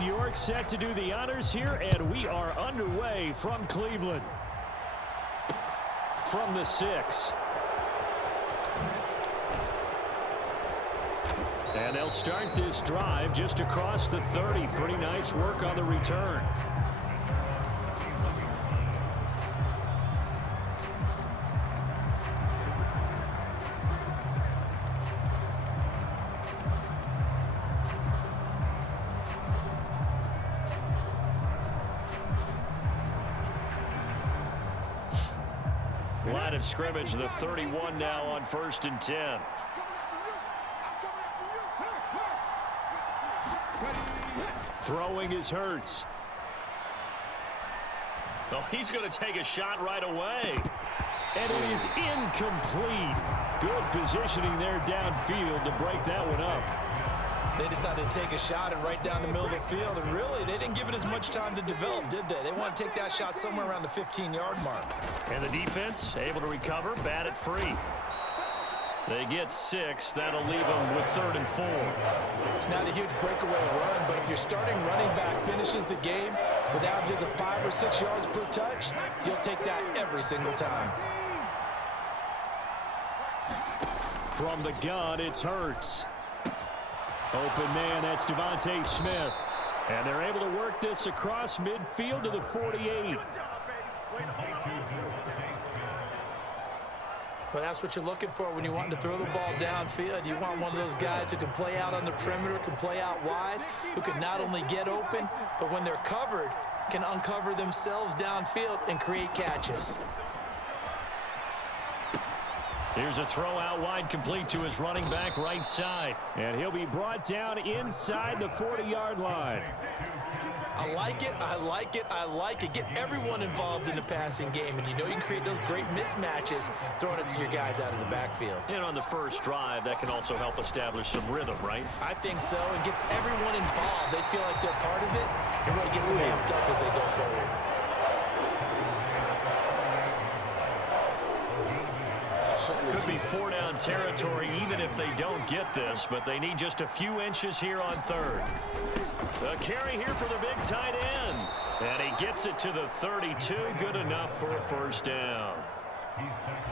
Wade York set to do the honors here, and we are underway from Cleveland. From the 6. And they'll start this drive just across the 30. Pretty nice work on the return. Line of scrimmage, the 31 now on 1st and 10. Throwing is Hurts. Oh, he's going to take a shot right away. And it is incomplete. Good positioning there downfield to break that one up. They decided to take a shot and right down the middle of the field, and really, they didn't give it as much time to develop, did they? They want to take that shot somewhere around the 15-yard mark. And the defense able to recover, bat it free. They get 6. That'll leave them with 3rd and 4. It's not a huge breakaway run, but if your starting running back finishes the game with averages of 5 or 6 yards per touch, you'll take that every single time. From the gun, it's Hurts. Open man, that's Devontae Smith. And they're able to work this across midfield to the 48. Well, that's what you're looking for when you want to throw the ball downfield. You want one of those guys who can play out on the perimeter, can play out wide, who can not only get open, but when they're covered, can uncover themselves downfield and create catches. Here's a throw out wide, complete to his running back right side. And he'll be brought down inside the 40-yard line. I like it, I like it, I like it. Get everyone involved in the passing game, and you know you can create those great mismatches throwing it to your guys out of the backfield. And on the first drive, that can also help establish some rhythm, right? I think so, and gets everyone involved. They feel like they're part of it, and really gets them amped up as they go forward. Could be 4-down territory even if they don't get this, but they need just a few inches here on 3rd. The carry here for the big tight end. And he gets it to the 32. Good enough for a 1st down.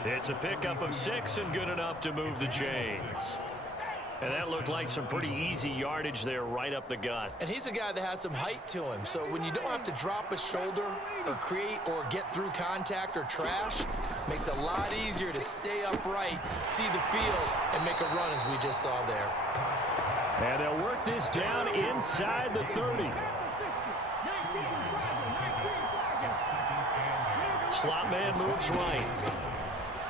It's a pickup of 6 and good enough to move the chains. And that looked like some pretty easy yardage there right up the gut. And he's a guy that has some height to him. So when you don't have to drop a shoulder or create or get through contact or trash, makes it a lot easier to stay upright, see the field, and make a run as we just saw there. And they'll work this down inside the 30. Slot man moves right.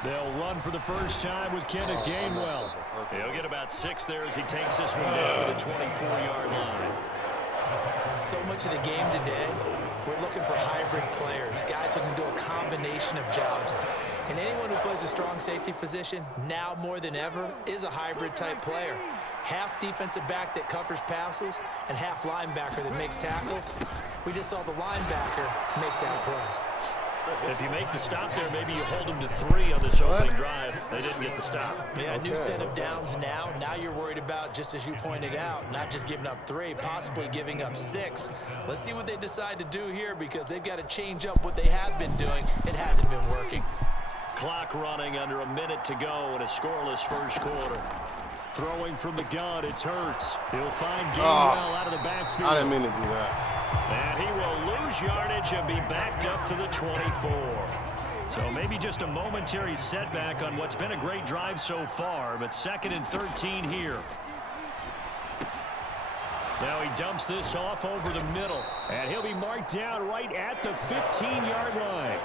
They'll run for the first time with Kenneth Gainwell. He'll get about 6 there as he takes this one down to the 24-yard line. So much of the game today, we're looking for hybrid players, guys who can do a combination of jobs. And anyone who plays a strong safety position, now more than ever, is a hybrid type player. Half defensive back that covers passes and half linebacker that makes tackles. We just saw the linebacker make that play. If you make the stop there, maybe you hold them to 3 on this opening drive. They didn't get the stop. Yeah, a new set of downs now. Now you're worried about, just as you pointed out, not just giving up 3, possibly giving up 6. Let's see what they decide to do here because they've got to change up what they have been doing. It hasn't been working. Clock running, under a minute to go in a scoreless first quarter. Throwing from the gun, it's Hurts. He'll find Gainwell out of the backfield. I didn't mean to do that. And he will lose yardage and be backed up to the 24. So maybe just a momentary setback on what's been a great drive so far, but 2nd and 13 here. Now he dumps this off over the middle, and he'll be marked down right at the 15-yard line.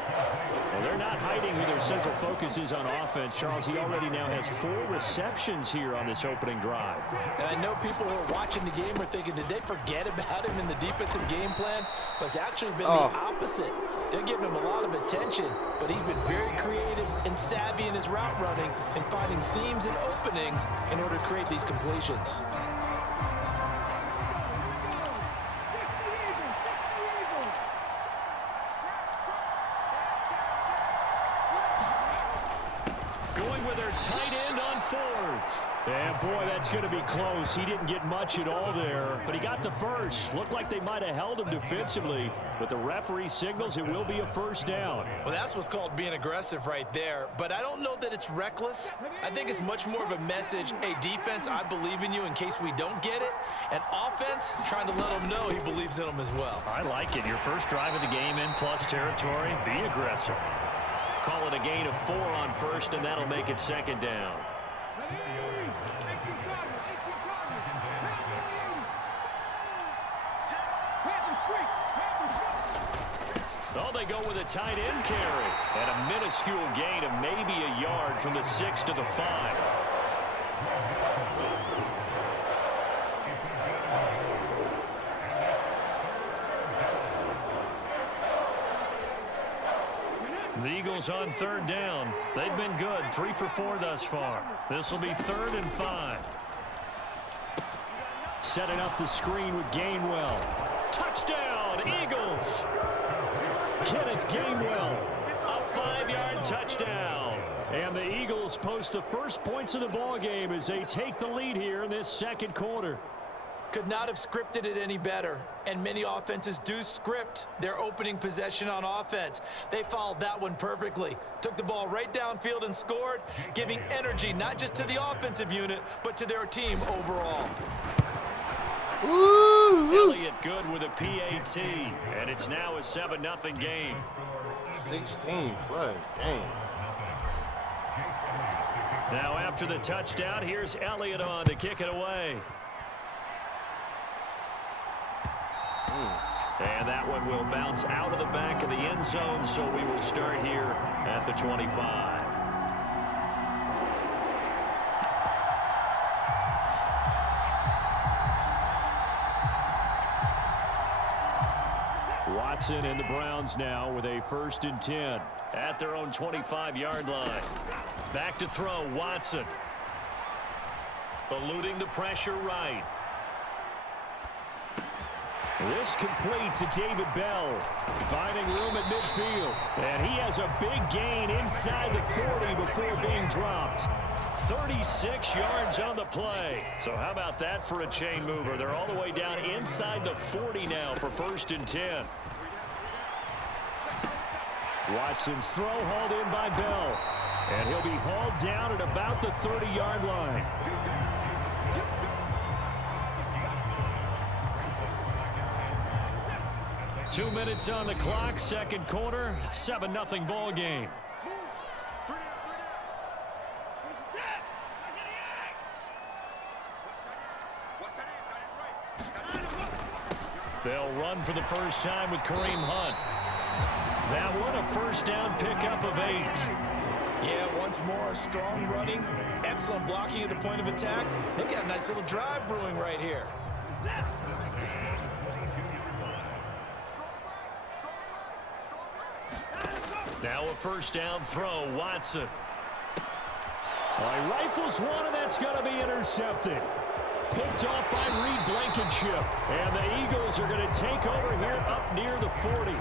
Well, they're not hiding who their central focus is on offense, Charles. He already now has 4 receptions here on this opening drive. And I know people who are watching the game are thinking, did they forget about him in the defensive game plan? But it's actually been the opposite. They're giving him a lot of attention, but he's been very creative and savvy in his route running and finding seams and openings in order to create these completions. Going with their tight end on fourth. And, boy, that's going to be close. He didn't get much at all there, but he got the first. Looked like they might have held him defensively, but the referee signals it will be a first down. Well, that's what's called being aggressive right there, but I don't know that it's reckless. I think it's much more of a message, hey, defense, I believe in you in case we don't get it, and offense, trying to let them know he believes in them as well. I like it. Your first drive of the game in plus territory, be aggressive. Call it a gain of 4 on first, and that'll make it second down. Oh, they go with a tight end carry. And a minuscule gain of maybe a yard from the 6 to the 5. The Eagles on third down. They've been good. 3 for 4 thus far. This will be 3rd and 5. Setting up the screen with Gainwell. Touchdown, Eagles! Kenneth Gainwell. A 5-yard touchdown. And the Eagles post the first points of the ball game as they take the lead here in this second quarter. Could not have scripted it any better, and many offenses do script their opening possession on offense. They followed that one perfectly. Took the ball right downfield and scored, giving energy not just to the offensive unit, but to their team overall. Elliott good with a PAT, and it's now a 7-0 game. 16 play, dang. Now after the touchdown, here's Elliott on to kick it away. And that one will bounce out of the back of the end zone, so we will start here at the 25. Watson and the Browns now with a 1st and 10. At their own 25-yard line. Back to throw, Watson. Eluding the pressure right. This complete to David Bell, finding room at midfield. And he has a big gain inside the 40 before being dropped. 36 yards on the play. So how about that for a chain mover? They're all the way down inside the 40 now for 1st and 10. Watson's throw hauled in by Bell. And he'll be hauled down at about the 30-yard line. Two minutes on the clock, second quarter, 7-0 ball game. They'll run for the first time with Kareem Hunt. That one a first down pickup of 8. Yeah, once more, strong running, excellent blocking at the point of attack. They've got a nice little drive brewing right here. Now a first down throw, Watson. He rifles one, and that's going to be intercepted. Picked off by Reed Blankenship. And the Eagles are going to take over here up near the 40.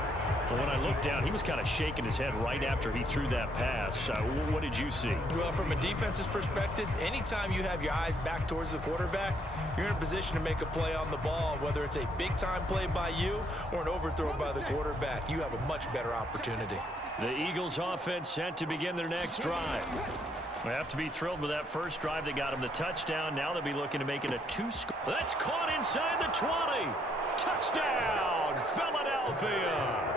But when I looked down, he was kind of shaking his head right after he threw that pass. What did you see? Well, from a defense's perspective, anytime you have your eyes back towards the quarterback, you're in a position to make a play on the ball, whether it's a big-time play by you or an overthrow by the quarterback. You have a much better opportunity. The Eagles offense set to begin their next drive. They have to be thrilled with that first drive. They got him the touchdown. Now they'll be looking to make it a 2-score. That's caught inside the 20. Touchdown, Philadelphia.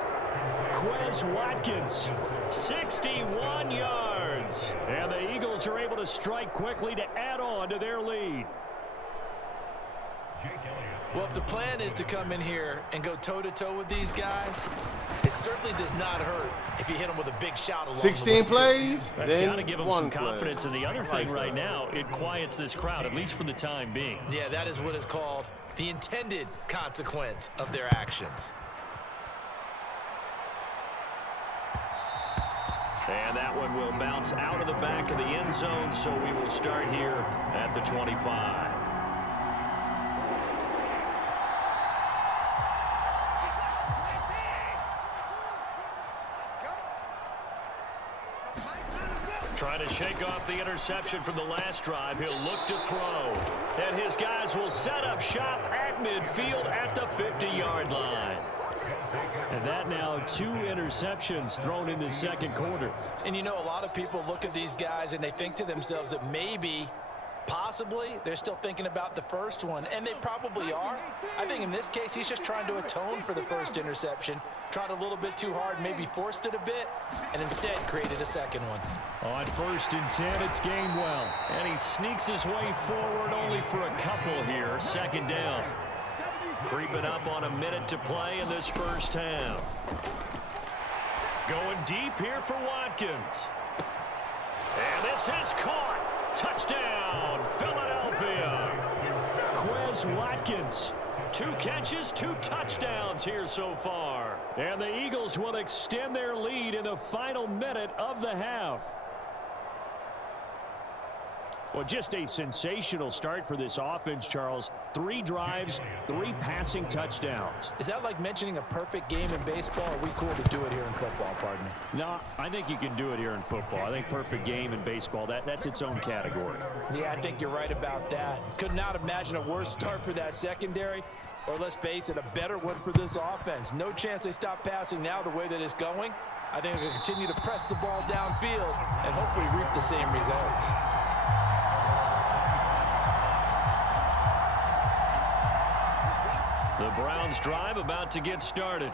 Quez Watkins. 61 yards. And the Eagles are able to strike quickly to add on to their lead. Well, if the plan is to come in here and go toe-to-toe with these guys, it certainly does not hurt if you hit them with a big shout along 16 plays, That's got to give them some play. confidence. And the other thing right now, it quiets this crowd, at least for the time being. Yeah, that is what is called the intended consequence of their actions. And that one will bounce out of the back of the end zone, so we will start here at the 25. Trying to shake off the interception from the last drive. He'll look to throw. And his guys will set up shop at midfield at the 50-yard line. And that now 2 interceptions thrown in the second quarter. And you know, a lot of people look at these guys and they think to themselves that maybe, possibly, they're still thinking about the first one. And they probably are. I think in this case, he's just trying to atone for the first interception. Tried a little bit too hard, maybe forced it a bit, and instead created a second one. On 1st and 10, it's Gainwell. And he sneaks his way forward only for a couple here. 2nd down. Creeping up on a minute to play in this first half. Going deep here for Watkins. And this is caught. Touchdown, Philadelphia. Quez Watkins. 2 catches, 2 touchdowns here so far. And the Eagles will extend their lead in the final minute of the half. Well, just a sensational start for this offense, Charles. 3 drives, 3 passing touchdowns. Is that like mentioning a perfect game in baseball? Or are we cool to do it here in football, pardon me? No, I think you can do it here in football. I think perfect game in baseball, that's its own category. Yeah, I think you're right about that. Could not imagine a worse start for that secondary, or let's face it, a better one for this offense. No chance they stop passing now the way that it's going. I think they'll continue to press the ball downfield and hopefully reap the same results. The Browns drive about to get started.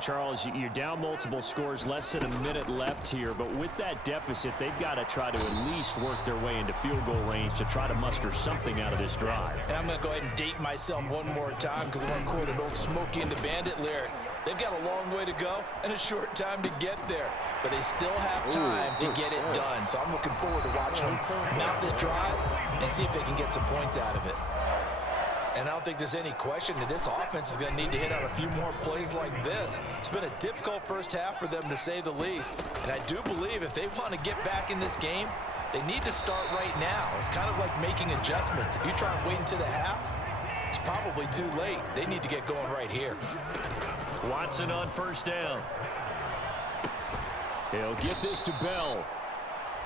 Charles, you're down multiple scores, less than a minute left here, but with that deficit, they've got to try to at least work their way into field goal range to try to muster something out of this drive. And I'm going to go ahead and date myself one more time because I want to quote an old Smokey and the Bandit lyric. They've got a long way to go and a short time to get there, but they still have time to get it done. So I'm looking forward to watching them mount this drive and see if they can get some points out of it. And I don't think there's any question that this offense is going to need to hit on a few more plays like this. It's been a difficult first half for them, to say the least. And I do believe if they want to get back in this game, they need to start right now. It's kind of like making adjustments. If you try and wait until the half, it's probably too late. They need to get going right here. Watson on 1st down. He'll get this to Bell.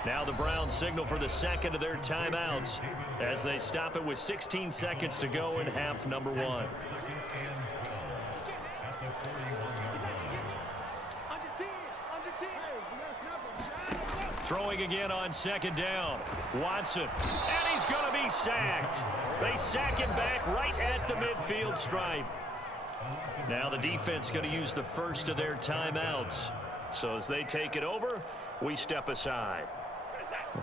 Now the Browns signal for the 2nd of their timeouts as they stop it with 16 seconds to go in half number 1. Throwing again on 2nd down. Watson. And he's going to be sacked. They sack him back right at the midfield stripe. Now the defense going to use the first of their timeouts. So as they take it over, we step aside.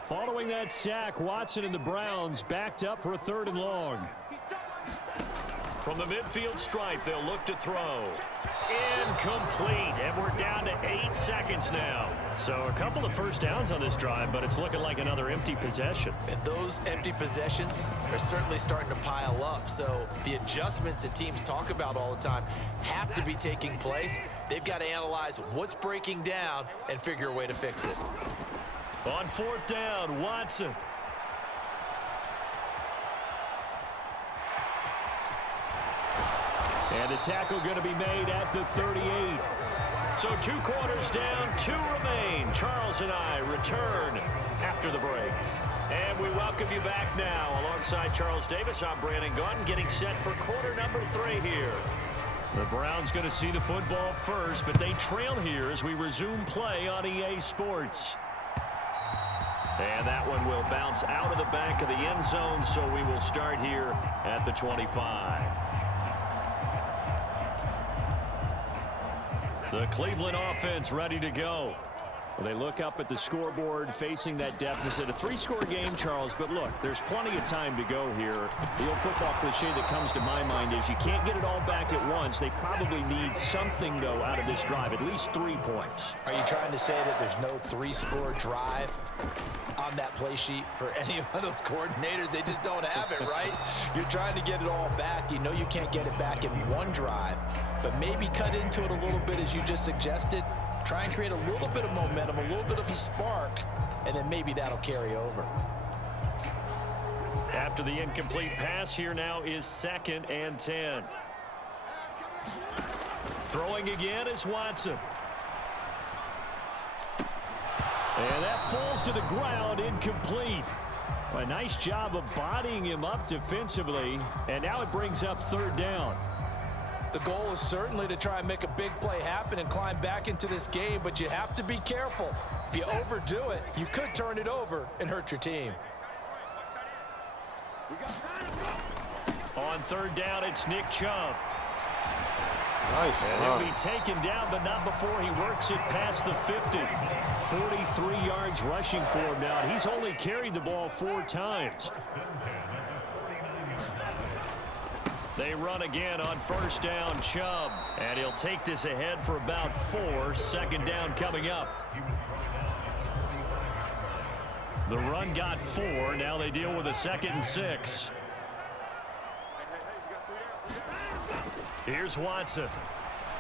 Following that sack, Watson and the Browns backed up for a 3rd and long. From the midfield stripe, they'll look to throw. Incomplete, and we're down to 8 seconds now. So a couple of first downs on this drive, but it's looking like another empty possession. And those empty possessions are certainly starting to pile up. So the adjustments that teams talk about all the time have to be taking place. They've got to analyze what's breaking down and figure a way to fix it. On 4th down, Watson. And the tackle going to be made at the 38. So 2 quarters down, 2 remain. Charles and I return after the break. And we welcome you back now. Alongside Charles Davis, I'm Brandon Gaudin, getting set for quarter number 3 here. The Browns going to see the football first, but they trail here as we resume play on EA Sports. And that one will bounce out of the back of the end zone, so we will start here at the 25. The Cleveland offense ready to go. Well, they look up at the scoreboard facing that deficit. A 3-score game, Charles, but look, there's plenty of time to go here. The old football cliche that comes to my mind is you can't get it all back at once. They probably need something, though, out of this drive, at least 3 points. Are you trying to say that there's no 3-score drive on that play sheet for any of those coordinators? They just don't have it, right? You're trying to get it all back. You know you can't get it back in one drive, but maybe cut into it a little bit as you just suggested. Try and create a little bit of momentum, a little bit of a spark, and then maybe that'll carry over. After the incomplete pass, here now is 2nd and 10. Throwing again is Watson. And that falls to the ground, incomplete. A nice job of bodying him up defensively, and now it brings up third down. The goal is certainly to try and make a big play happen and climb back into this game, but you have to be careful. If you overdo it, you could turn it over and hurt your team. On third down, it's Nick Chubb. Nice. And he'll be taken down, but not before he works it past the 50. 43 yards rushing for him now. He's only carried the ball 4 times. They run again on first down, Chubb. And he'll take this ahead for about 4. Second down coming up. The run got 4. Now they deal with a 2nd and 6. Here's Watson.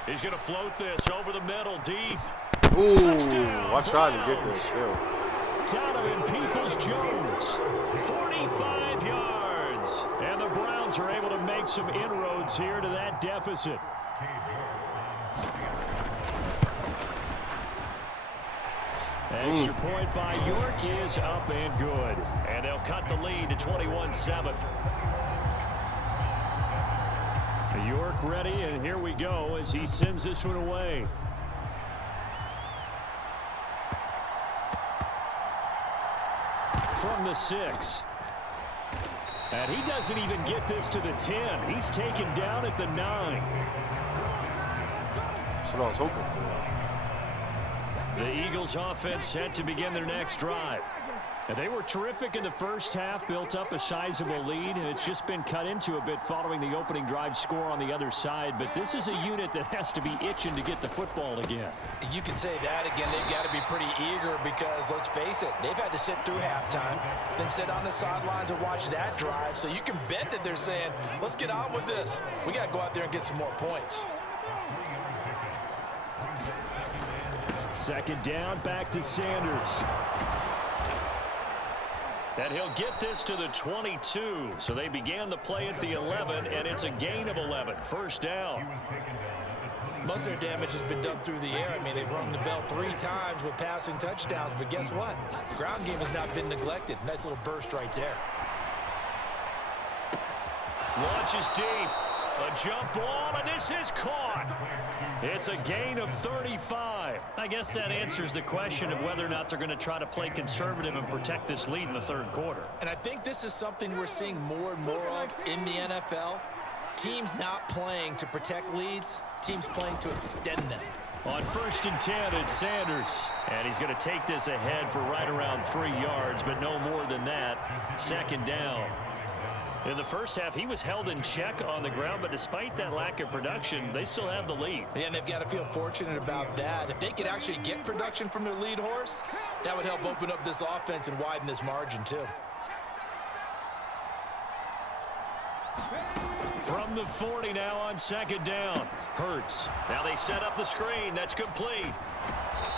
He's going to float this over the middle, deep. Ooh, Touchdown, I tried to get Browns. this too. Donovan Peoples-Jones, 45 yards. And the Browns are able to make some inroads here to that deficit. Extra point by York is up and good. And they'll cut the lead to 21-7. York ready, and here we go as he sends this one away. From the 6. And he doesn't even get this to the 10. He's taken down at the 9. That's what I was hoping for. The Eagles offense set to begin their next drive. And they were terrific in the first half, built up a sizable lead, and it's just been cut into a bit following the opening drive score on the other side. But this is a unit that has to be itching to get the football again. You can say that again. They've got to be pretty eager because, let's face it, they've had to sit through halftime, then sit on the sidelines and watch that drive. So you can bet that they're saying, let's get on with this. We got to go out there and get some more points. Second down, back to Sanders. And he'll get this to the 22. So they began the play at the 11, and it's a gain of 11. First down. Most of their damage has been done through the air. I mean, they've rung the bell 3 times with passing touchdowns, but guess what? Ground game has not been neglected. Nice little burst right there. Launches deep. A jump ball, and this is caught. It's a gain of 35. I guess that answers the question of whether or not they're going to try to play conservative and protect this lead in the third quarter. And I think this is something we're seeing more and more of in the NFL. Teams not playing to protect leads, teams playing to extend them. On first and 10, it's Sanders. And he's going to take this ahead for right around 3 yards, but no more than that. Second down. In the first half, he was held in check on the ground, but despite that lack of production, they still have the lead. Yeah, and they've got to feel fortunate about that. If they could actually get production from their lead horse, that would help open up this offense and widen this margin too. From the 40 now on second down. Hurts. Now they set up the screen. That's complete.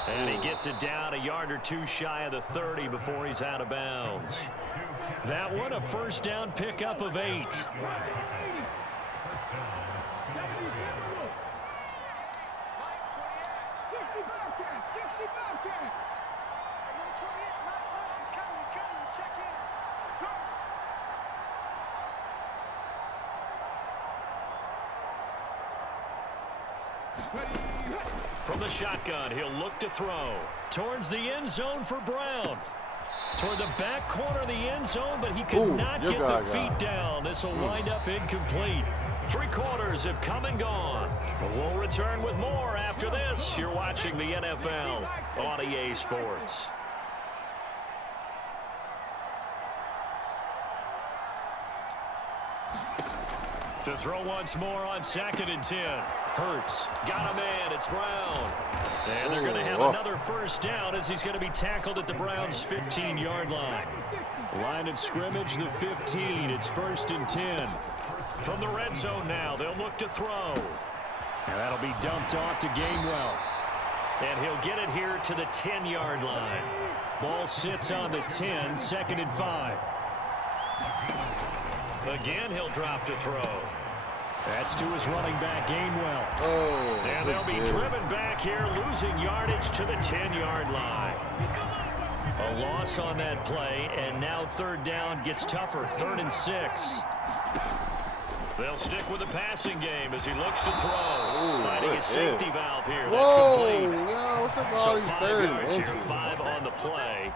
And he gets it down a yard or 2 shy of the 30 before he's out of bounds. That one, a first down pickup of 8. From the shotgun, he'll look to throw. Towards the end zone for Brown. Toward the back corner of the end zone, but he could not get the feet down. This will wind up incomplete. 3 quarters have come and gone. But we'll return with more after this. You're watching the NFL on EA Sports. To throw once more on second and 10. Hurts. Got a man. It's Brown. And they're going to have another first down as he's going to be tackled at the Browns' 15-yard line. Line of scrimmage, the 15. It's first and 10. From the red zone now, they'll look to throw. And that'll be dumped off to Gainwell. And he'll get it here to the 10-yard line. Ball sits on the 10, second and 5. Again, he'll drop to throw. That's to his running back, Gainwell. Oh, and they'll be driven back here, losing yardage to the 10-yard line. A loss on that play, and now third down gets tougher. 3rd and 6. They'll stick with the passing game as he looks to throw. Finding a safety valve here. That's complete. Yeah, what's up with So all these 5 third yards inches? here, 5 on the play.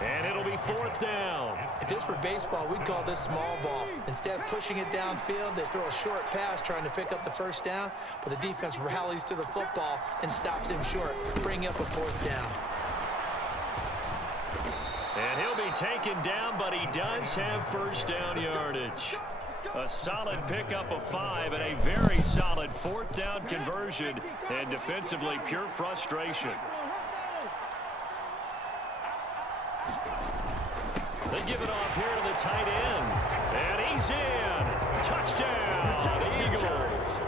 And it'll be 4th down. If this were baseball, we'd call this small ball. Instead of pushing it downfield, they throw a short pass trying to pick up the 1st down, but the defense rallies to the football and stops him short, bringing up a 4th down. And he'll be taken down, but he does have 1st down yardage. A solid pickup of 5 and a very solid 4th down conversion, and defensively pure frustration. They give it off here to the tight end. And he's in. Touchdown, Eagles.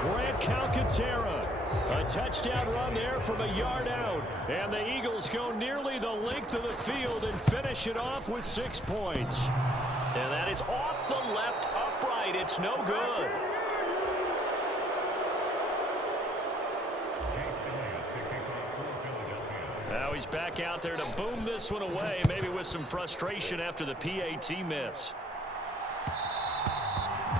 Grant Calcaterra. A touchdown run there from a yard out. And the Eagles go nearly the length of the field and finish it off with 6 points. And that is off the left upright. It's no good. Now he's back out there to boom this one away, maybe with some frustration after the PAT miss.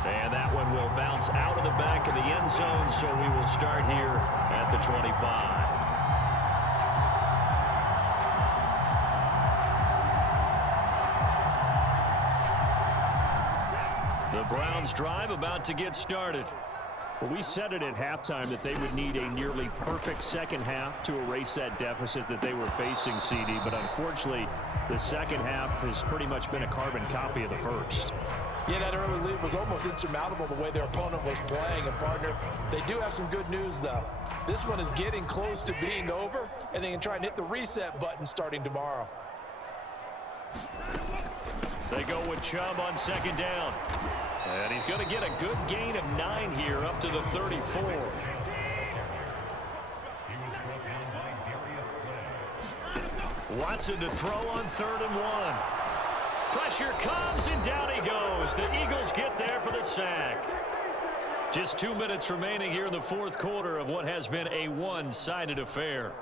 And that one will bounce out of the back of the end zone, so we will start here at the 25. The Browns drive about to get started. Well, we said it at halftime that they would need a nearly perfect second half to erase that deficit that they were facing, CD. But unfortunately, the second half has pretty much been a carbon copy of the first. Yeah, that early lead was almost insurmountable the way their opponent was playing. And, partner, they do have some good news, though. This one is getting close to being over, and they can try and hit the reset button starting tomorrow. They go with Chubb on 2nd down. And he's going to get a good gain of 9 here up to the 34. Watson to throw on 3rd and 1. Pressure comes and down he goes. The Eagles get there for the sack. Just 2 minutes remaining here in the 4th quarter of what has been a one-sided affair.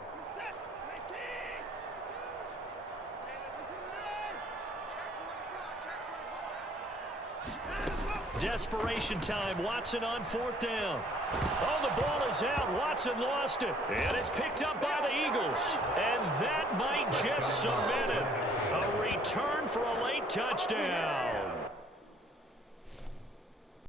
Desperation time. Watson on 4th down. Oh, the ball is out. Watson lost it. And it's picked up by the Eagles. And that might just cement it. A return for a late touchdown.